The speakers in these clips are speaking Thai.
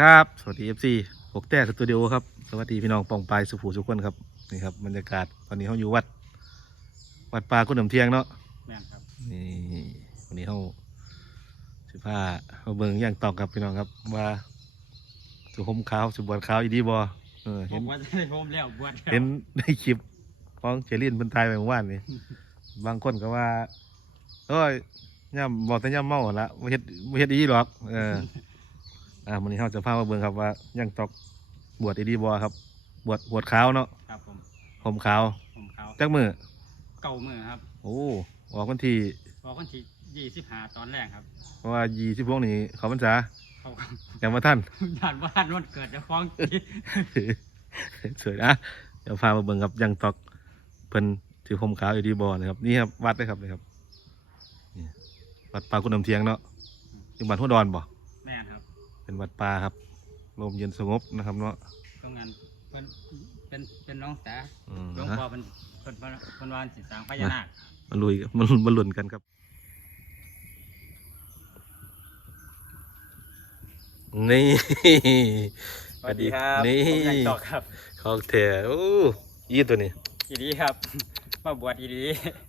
ครับ สวัสดี FC หกแต่สตูดิโอครับ สวัสดีพี่น้องปองปายสุภูสุขคนครับ นี่ครับบรรยากาศตอนนี้เขาอยู่วัด วัดป่ากุนน้ำเทียงเนาะแม่นครับนี่วันนี้เขาสิผ้าเขาเบิ่งอย่างตอกครับพี่น้องครับว่าสุห่มขาวสุบวชขาวอีดีบอเออผเห็นมว่าจะได้โฮมแล้วบวชแล้วเห็นในคลิปฟ้องเจริญเพิ่นทายไปเมื่อวานนี่บางคนก็ว่าเอ้ยย่ำบอกแต่ย่ำเมาหั่นละไม่เฮ็ดไม่เฮ็ดอีหรอก เออ อ่าวันนี้เราจะพามาเบิ่งครับว่ายังตอกบวชอีดีบอครับ บวชบวชขาวเนาะครับผมห่มขาวผมเขาจักมือเก่ามือครับ โอ้ออกวันที่บอกวันที่ยี่สิบห้าตอนแรกครับ เพราะว่ายี่สิบวงนี้เขาพรรษาเขาอย่างมาท่านด่านบ้านวันเกิดจะฟ้องสวยนะเดี๋ยวพามาเบิ่งครับยังตอกเพิ่นถือห่มขาวอยู่ดีบอนะครับนี่ครับวัดเลยครับเลยครับนี่วัดป่ากุนน้ำเทียงเนาะอยู่บ้านหัวดอนบ่แม่นครับ เป็นวัดป่าครับลมเย็นสงบนะครับเนาะตรงนั้นเพิ่นเป็นเป็นน้องสาอืม หลวงฮะพ่อเป็นเพิ่นเพิ่นเพิ่นวานสิสร้างพญานาคมาลุยกันมันมาลุ่นกันครับ นี่ สวัสดีครับนี่ ผมยังตอกครับของแถโอ้ยี่ตัวนี้อีดีครับ มาบวชอีดี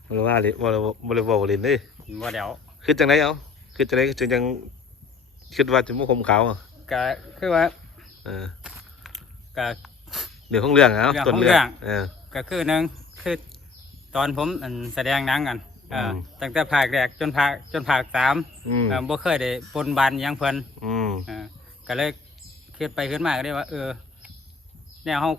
บริว่าเลยบริบริวารเลยเลยบ่เดี๋ยวคือจังไรเอาคือจังไรจึงจัง คิดว่าจะมุ่งคมขาวอะก็คือว่าเออก็เดี๋ยวของเรื่องเอาเรื่องต้นของเรื่เรื่อองงเออ ก็คือหนึ่งคือตอนผมอันแสดงหนังกันเอ่ออม ตั้งแต่ภาคแรกจนภาคจนภาคสามอืมเอ่อบ่เคยได้ปนบานอิหยังเพิ่นอืมเออก็เลยคิดไปขึ้นมาก็ได้ว่า เออแนวเฮา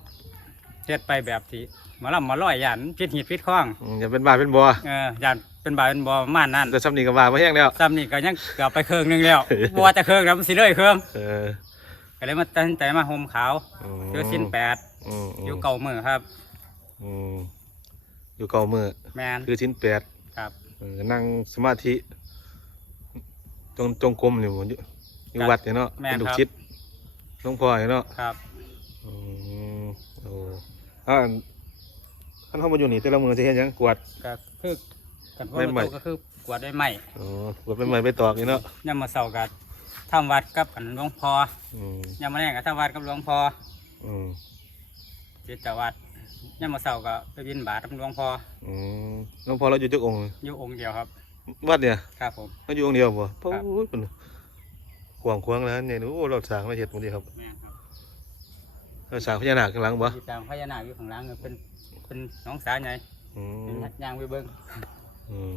เฮ็ดไปแบบที่หมาลำมาร้อยย่านพิษหิดพิษคล้องอืมอย่าเป็นบ้าเป็นบัวเออย่าน เป็นบาเป็นบ่ประมาณนั้นแต่ซ้ำนี่ก็ว่ามาแห้งแล้ว ซ้ำนี่ก็ยังเกือบไปเครื่องหนึงแล้วบ่ว่าจะเครื่องแล้วมันสิเลยเครื่องเออก็เลยมาตัดสินใจมาห่มขาวมเจอสิ้นแปดอืมมอยู่เก่ามือครับ อืมอยู่เก่ามือแมนคือชิ้นแปดครับเออนั่งสมาธิ จงจงกรมอยู่อยู่อยู่วัดเนี่ยเนาะเป็นลูกชิดหลวงพ่อเนี่ยเนาะ ครับ อืมโอ้อ่าท่านเข้ามาอยู่นี่แต่ละมือจะเห็นยังกวาดก็คือ กันพวกไม่ใหม่ก็คือกวาดได้ไหมอ๋อกวาดเป็นไม้ไปตอกนี่เนาะยามมาเสาร์ก็ทำวัดกับอันหลวงพ่ออืมยามมาแรงก็ทำวัดกับหลวงพ่ออืมจิตวัดยามมาเสาร์ก็ไปบินบาตกับหลวงพ่ออืมหลวงพ่อเราอยู่จักองค์อยู่องค์เดียวครับ วัดเนี่ยครับผมเราอยู่องค์เดียวบ่ครัโอ้บยเป็นขวางขวางแล้วเนี่ยโอ้เราสร้างมาเห็ดหมดเลยครับแม่นครับเราสร้างพญานาคข้างหลังบ่ติดตามพญานาคอยู่ข้างหล่างก็เป็นเป็นน้องสาวใหญ่อืเป็นมย่างไปเบิ้ง อืม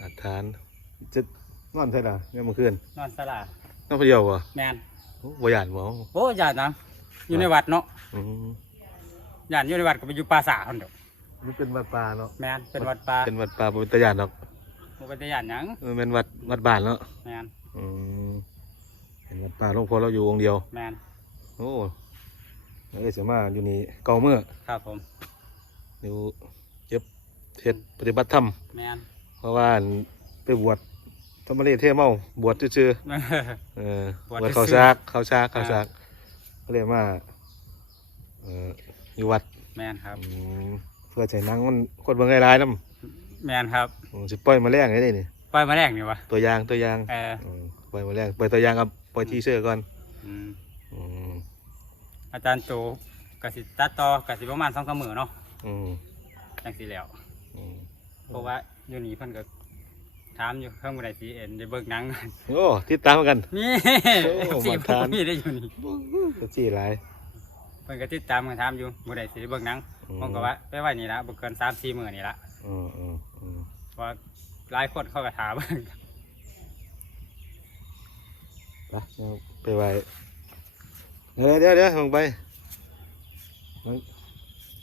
อาฐานจะนอนใช่หรอเนี่ยเมื่อคืนนอนสลานอนคนเดียวบ่แมนโอ้บ่หยาดบ่โอ้ยานนะอยู่ในวัดเนาะอืมยานอยู่ในวัดก็ไปอยู่ป่าสาคนเดียวมันเป็นวัดป่าเนาะแมนเป็นวัดป่าเป็นวัดป่าบ่เป็นตาหยาดหรอกปกติยานหยังมันเป็นวัดวัดบ้านเนาะแมนอืมเป็นวัดป่าหลวงพ่อเราอยู่องค์เดียว แมนโอ้เอ้ยเสียมาอยู่นี่เก่าเมื่อครับผมอยู่ เจ็บเฮ็ดปฏิบัติธรรมแมนเพราะว่าไปบวชธรรมเรศเทเมาบวชซื่อๆเออบวชบวชเขาซื่อๆซากเขาซากเขาซากก็เลยมาเอ่ออยู่วัดแมนครับอืมเพื่อใช้หนังมันคนเบิ่งหลายๆนำแมนครับสิปล่อยมาแรงได้นี่ปล่อยมาแรกนี่วะตัวอย่างตัวอย่างเอออืมปล่อยมาแรงปล่อยตัวอย่างกับปล่อยทีเซอร์ก่อนอืมอืมอาจารย์โจกสิตัดต่อกสิประมาณสองสามมือเนาะอืมจังสิแล้วอืม เพราะว่าอยู่นี่เพิ่นก็ถามอยู่เครื่องบไดสีเอ็นได้เบิกหนังโอ้ติดตามกัน มีโอ้สีมาเพิ่ทานนมีได้อยู่นี่ก็จี้หลายเพิ่นก็ติดตามกันถามอยู่บ่ได้สิได้เบิกหนังอืมผมก็ว่าไปไว้นี่ละบ่เกินสามสี่มื้อนี่ละอืมอืมอืมเพราะว่าหลายคนเขาก็ถามไปเอาไปไว้เดี๋ยวเดี๋ยวเดี๋ยวลงไปลง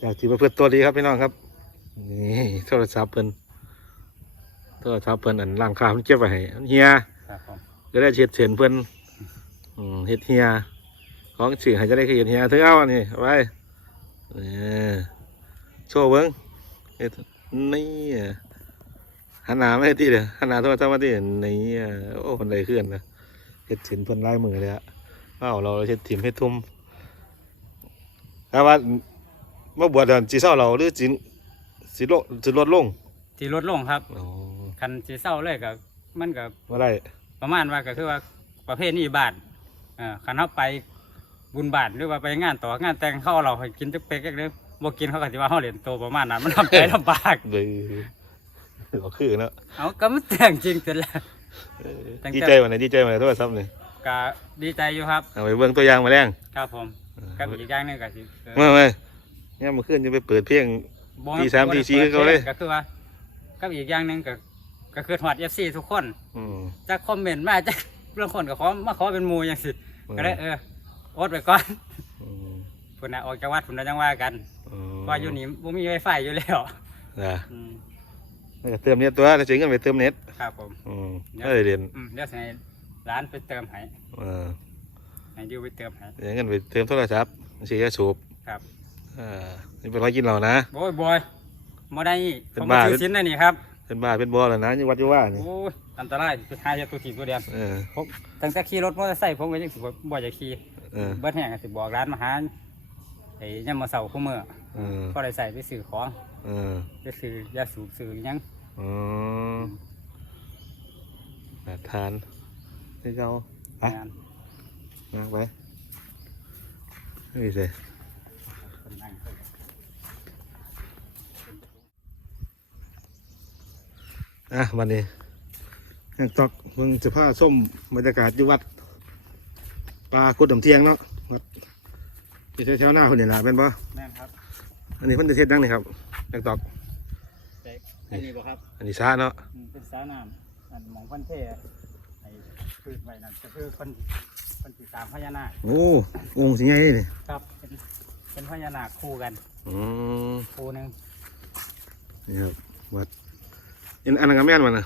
จากที่ประพฤติตัวดีครับพี่น้องครับ นี่โทรศัพท์เพิ่นโทรศัพท์เพิ่นอันร่างค้าเพิ่นเก็บไว้ให้อันเฮียครับผมก็ได้เช็ดเสียนเพิ่นอืมเฮ็ดเฮียของสื่อให้จะได้คือเฮ็ดเฮียถือเอาอันนี้เอาไว้เนี่ยโชว์เบิ้งเฮ็ดนี่อะหันหน้ามาให้ที่เด้อหันหน้าโทรศัพท์มาที่นี่อะโอ้คนใดขึ้นนะเฮ็ดสินเพิ่นลายมือเลยอะเอ้าเราเฮ็ดถิ่มเฮ็ดทุ่มแต่ว่ามาบวชเดือนสิเศร้าเราหรือ สิสิลดสิลดลงที่ลดลงครับอ๋อคันสิเศร้าเลยก็มันก็บ่ได้ประมาณว่าก็คือว่าประเภทนี้บ้านเออคันเขาไปบุญบาทหรือว่าไปงานต่องานแต่งเขาเอาเราให้กินจักเป๊กจักเด้อบ่กินเขาก็สิว่าเขาเล่นโตประมาณนั้นมันทำใจลำบาก เดือก็คือเนาะเอาก็มันแต่งจริงแต่ละ เออตั้งแต่ ดีใจวันไหนดีใจวันไหนโทรศัพท์นี่ก็ดีใจอยู่ครับ เอาไปเบิ่งตัวอย่างมาแรงครับผมกับอีกอย่างหนึงก็สิเออไม่ไม่เนี่ยมาขึ้นจะไปเปิดเพลง บ่ตีสามบ่ตีได้สี่คือเขาเลย ก็คือว่ากับอีกอย่างหนึงก็ก็คือฮอด FC ทุกคนอืมจะคอมเมนต์มาจะเรื่องคนก็ขอมาขอเป็นหมู่จังซี่ก็ได้เอออดไว้ก่อนอืมพุ่นน่ะออกจากวัดพุ่นน่ะจังว่ากันอืมว่าอยู่นี่บ่มีไวไฟอยู่แล้วนะอืมแล้วก็เติมเน็ตตัวแล้วเสียเงินไปเติมเน็ตครับผมอืมก็เลยเรียนอืมเดี๋ยวสิให้ร้านไปเติมให้เออให้ดิวไปเติมให้เสียเงินไปเติมโทรศัพท์เสียสูบครับ เออนี่เป็นร้อยกินเรานะ โอ้ยบอยบ่ได้อีกเป็นผมบ้ามาถือชิ้นได้นี่ครับเป็นบ้าเป็นบอแล้วนะอยู่วัดอยู่ว่านี่โอ้ยอันตรายไปหาจะตัวถีบตัวเดียวเออผมตั้งแต่ขี่รถมอเตอร์ไซค์ผมก็ยังสิบ่บ่อยากขี่เออเบิดแห้งก็สิบอกร้านมาหาไอ้ยามมื้อเช้าคู่มื้อเออก็ได้ใส่ไปซื้อของเออไปซื้อยาสูบซื้ออิหยังอ๋อแบบทานที่เรา ไป งานมาไปนี่สิ คนนั่ง อะวันนี้ยังตอกเบิ่งจะผ้าส้มบรรยากาศอยู่วัดปลาคุดดำเทียงเนาะวัดที่แถวๆหน้าคนนี่แหละเป็นปะแม่นครับ อันนี้เพิ่นจะเทศดังนี่ครับยังตอกแต่อันนี้บ่ครับ อันนี้ซาเนาะอืมเป็นสาน้ำอันหมองพันเทไอ้พืชไว้นั่นก็คือคนคนติดตามพญานาคโอ้องค์สิใหญ่นี่ครับเป็นเป็นพญานาคคู่กันอืมคู่หนึ่งนี่ครับวัด อันอันนั้นก็แม่นมันนะ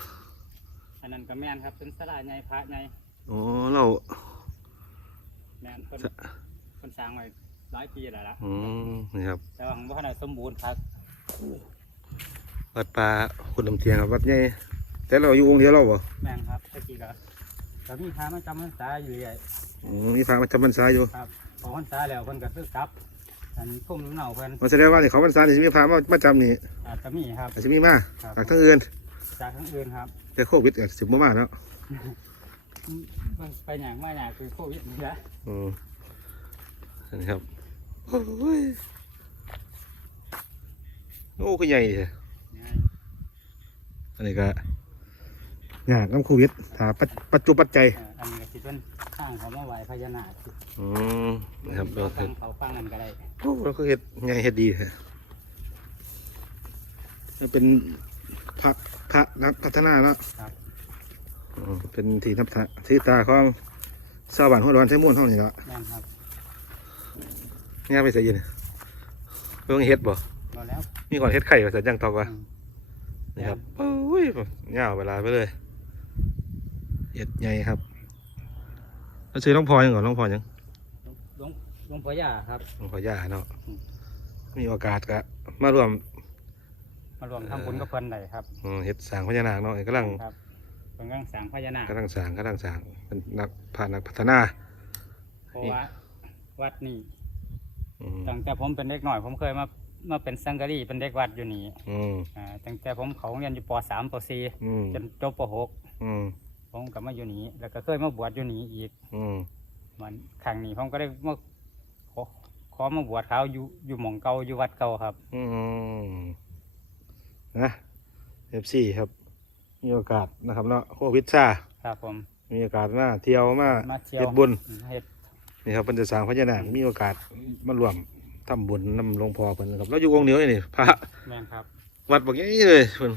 อันนั้นก็แม่นครับเป็นสลาใหญ่พระใหญ่โอ้เราแม่นคนคนสร้างไว้หลายปีแล้วล่ะอืมนี่ครับแต่ว่าของบ่ทันได้สมบูรณ์ครับวัดปลาคุดดำเทียงครับวัดใหญ่แต่เราอยู่องค์เดียวเราบ่แม่นครับตะกี้ก็ก็มีพระมาจำพรรษาอยู่เรื่อยอืมมีพระมาจำพรรษาอยู่ครับพอพรรษาแล้วเพิ่นก็คือกลับอันพุ่มน้ำเน่าเพิ่นมันแสดงว่านี่เขาพรรษานี่สิมีพระมามาจำนี่อาจจะมีครับอาจจะมีมาครับจากทั้งอื่น จากทั้งอื่นครับแต่โควิดก็สิบบ่มาแล้วอืมมันไปอย่างมาอย่างคือโควิดนี่แหละอืมนี่ครับ โอ้ยโอ้คือใหญ่แท้นี่อันนี้ก็ยากน้ำโควิดถ้าปัจปัจจุปัจจัยเอ่ออันนี้ก็สิเป็นข้างเขามาไหวพญานาคอืมนะครับเราฟังเขาฟังนั่นก็ได้โอ้เราก็เฮ็ดใหญ่เฮ็ดดีแท้มันเป็น พระพระนักพัฒนาเนาะครับอ๋อเป็นที่นับตาที่ตาของชาวบ้านหัวร้อนใช้ม่วนเท่านี้ละแม่นครับเนี่ยไปใส่ยินเพิ่งเฮ็ดบ่ รอแล้วมีก่อนเฮ็ดไข่ว่าสัญญังตอกว่าอืมนี่ครับโอ้ยยาวเวลาไปเลยเฮ็ดใหญ่ครับแล้วซื้อน้องพอยังก่อนน้องพอยังหลวงหลวงพ่อย่าครับ น้องพอย่าเนาะอืมมีโอกาสก็มารวม มารวมทำบุญกับเพิ่นได้ครับอืมเฮ็ดสร้างพญานาคเนาะกำลังครับเพิ่นกำลังสร้างพญานาคกำลังสร้างกำลังสร้างเป็นนักผ่านนักพัฒนาเพราะว่าวัดนี่อืมตั้งแต่ผมเป็นเด็กหน่อย ผมเคยมามาเป็นสังกะรีเป็นเด็กวัดอยู่นี่อืมอ่าตั้งแต่ผมเขาโรงเรียนอยู่ป .3 ป อืม .4 จนจบป อืม .6 ผมก็มาอยู่นี่แล้วก็เคยมาบวชอยู่นี่อีก อืม มันครั้งนี้ผมก็ได้มาขอขอมาบวชเขาอยู่อยู่หม่องเก่าอยู่วัดเก่าครับ อืม นะเอฟซีครับ มีโอกาสนะครับเนาะโควิดซ่าครับผมมีโอกาสมาเที่ยวมามาเที่ยวเฮ็ดบุญเฮ็ดนี่ครับเพิ่นจะสร้างพญานาคมีโอกาสมารวมทำบุญนำหลวงพ่อเพิ่นนะครับแล้วอยู่วงเหนียวนี่พระแม่นครับ วัดบักใหญ่เลยเพิ่น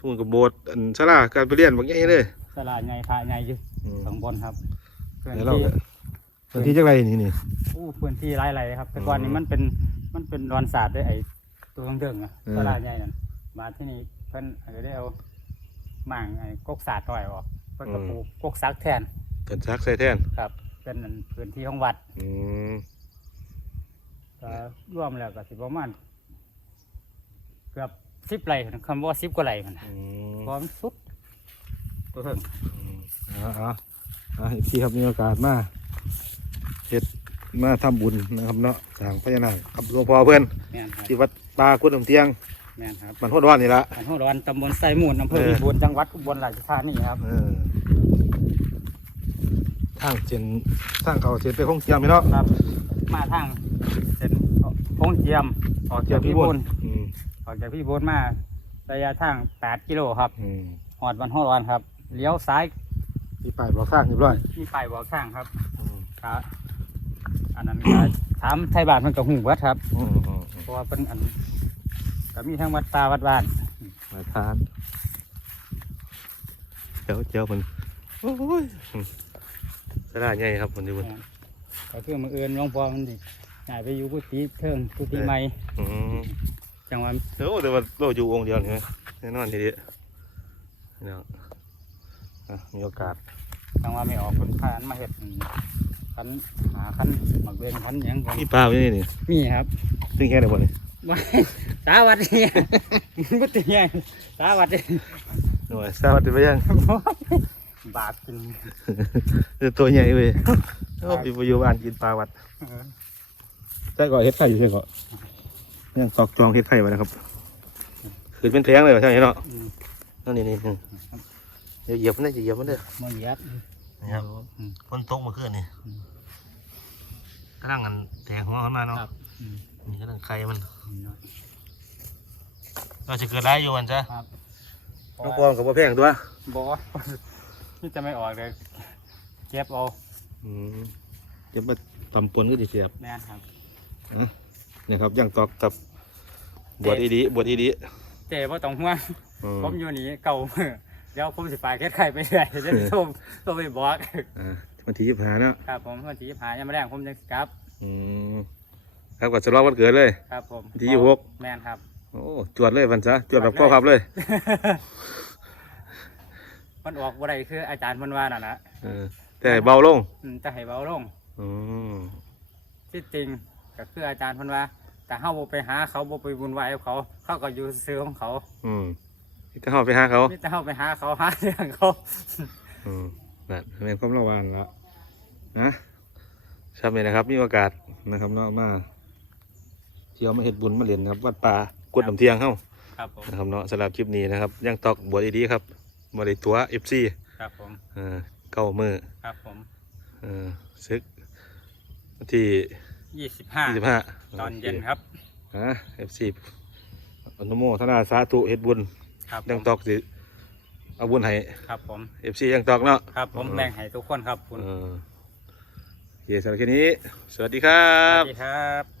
ทุนกับโบสถ์อันศาลาการประเรียนบักใหญ่เลยสลาใหญ่พระใหญ่อยู่อืมข้างบนครับพื้นแล้วเราที่ก็พื้นที่จักไรนี่นี่อู้พื้นที่หลายไรครับแต่ก่อนนี้อืมมันเป็นมันเป็นดอนศาสตร์ด้วยไอ้ตัวเครื่องๆนะอืมสลาใหญ่นั่น มาที่นี่เพิ่นอาจจะได้เอาหม่างไอ้กกศาสตร์ต่อยออกเพิ่นก็ปลูกกกซักแทนเพิ่นซักใส่แทนครับเป็นอันพื้นที่ของวัดอืมก็รวมแล้วก็สิประมาณเกือบสิบไร่นะคำว่าสิบกว่าไร่มันอืมพร้อมนสุดตัวเพิ่งอ๋ออ๋ออ๋อที่ครับมีโอกาสมาเฮ็ดมาทำบุญนะครับเนาะสร้างพญานาคกับหลวงพ่อเพื่อนแม่นครับที่วัดป่ากุดน้ำเตียง แม่นครับมันโหดร้อนนี่ละอันห้องร้อนตำบลไซมูลอำเภอเออพิบูลจังหวัดอุบลราชธานีครับเออทางเจนทางเขาเจนไปห้องเจียมพี่เนาะครับ มาทางเส้นพงเจียมออกเจียจามกพี่พี่บุบุญญอืมออกจากพี่บุญมาระยะทาง 8 กิโลครับอืมหอดวันห้อร้อนครับเลี้ยวซ้ายมีป้ายบอกทางเรียบร้อยมีป้ายบอกทางครับอืมครับอันนั้นก็ ถามไทยบ้านมันก็หูเบิดครับ อืมอืมอืมเพราะว่าเป็นอัน ก็มีทั้งวัดตาวัดบ้านมาทานเจ้าเจ้ามันโอ้ยสระใหญ่ครับคนที่บุญก็คือมือเอื่นหลวงพ่อมันดิหายไปอยู่กุฏิเทิงกุฏิใหม่อืมจังหวะเดี๋ยวเดี๋ยวเราอยู่องค์เดียวนี่ไหมแน่นอนทีเดียวเนาะอะมีโอกาสจังหวะไม่ออกคนพานมาเห็ดคันหาคันหมักเบนคันหยังกันมีปลาอยู่นี่นี่มีครับซึ่งแค่ไหนบ่นี่ว่าสาวัดเนี่ยกุฏิใหญ่สาวัดเนี่ยหน่วยทราบว่าจะไปยัง บาปกินเออตัวใหญ่เว้ยโอ้ยไปอยู่บ้านกินปลาวัดเออแต่ก็เฮ็ดไข่อยู่ใช่ก็ยังตอกจองเฮ็ดไข่ไว้นะครับคือเป็นแพงเลยใช่ไหมเนาะอืมนั่นนี่นี่นี่เดี๋ยวเหยียบมันได้อเหยียบมันได้อมันเหยียดนะครับอืมฝนตกเมื่อคืนนี่อืมกำลังกันแทงหัวขึ้นมาเนาะครับอืม นี่กำลังไข่มันอืมก็จะเกิดร้ายอยู่มันจ้ะครับน้องปอมกับว่าแพงตัวบอกว่านี่จะไม่ออกเลยเก็บเอาอืมเดี๋ยวมาตำปนก็จะเสียบแม่นครับเนี่ยครับย่างตอกกับบวชอีดีบวชอีดีเจ๊ว่าต้องห่วงอืมผมอยู่นี่เก่ามือเดี๋ยวผมสิไปเก็ดไข่ไปเรื่อยเดี๋ยวโทรโทรไปบอกอ่าวันที่ยี่สิบห้าเนาะครับผมวันที่หายังไม่แรงผมจะกลับ อืม ครับก็จะรอบวันเกิดเลย ครับผมวันที่ยี่สิบหก แม่นครับ โอ้จวดเลยวันซะจวดแบบข้อพับเลยมันออกบ่ได้คืออาจารย์มันว่าน่ะนะเออแต่เบาลงอืมจะให้เบาลงอืมที่จริงก็คืออาจารย์มันว่า แต่เฮาบ่ไปหาเขาบ่ไปบุญไหวกับเขา เขาก็อยู่ซื่อของเขาอืมนี่ก็เข้าไปหาเขามีแต่เฮาไปหาเขาหาเรื่องเขา อืมแบบเป็นความระวังแล้วนะชอบเลยนะครับ มีโอกาสนะครับเนาะมา เที่ยวมาเห็ดบุญมาเรียนนะครับ วัดป่ากวดน้ำเทียงเข้าครับผมนะครับเนาะสำหรับคลิปนี้นะครับย่างตอกบวชดีๆครับบวชตัวเอฟซีครับผมเออเก้ามือครับผมเออซึกวันที่ยี่สิบห้ายี่สิบห้าตอนเย็นครับฮะเอฟซีอนุโมทนาสาธุเฮ็ดบุญครับผย่างมตอกสิเอาบุญให้ครับผมเอฟซีย่างตอกเนาะครับผมแบ่งให้ทุกคนครับคุณเออโอเคสำหรับคลิปนี้ สวัสดีครัสบวัสดีครับ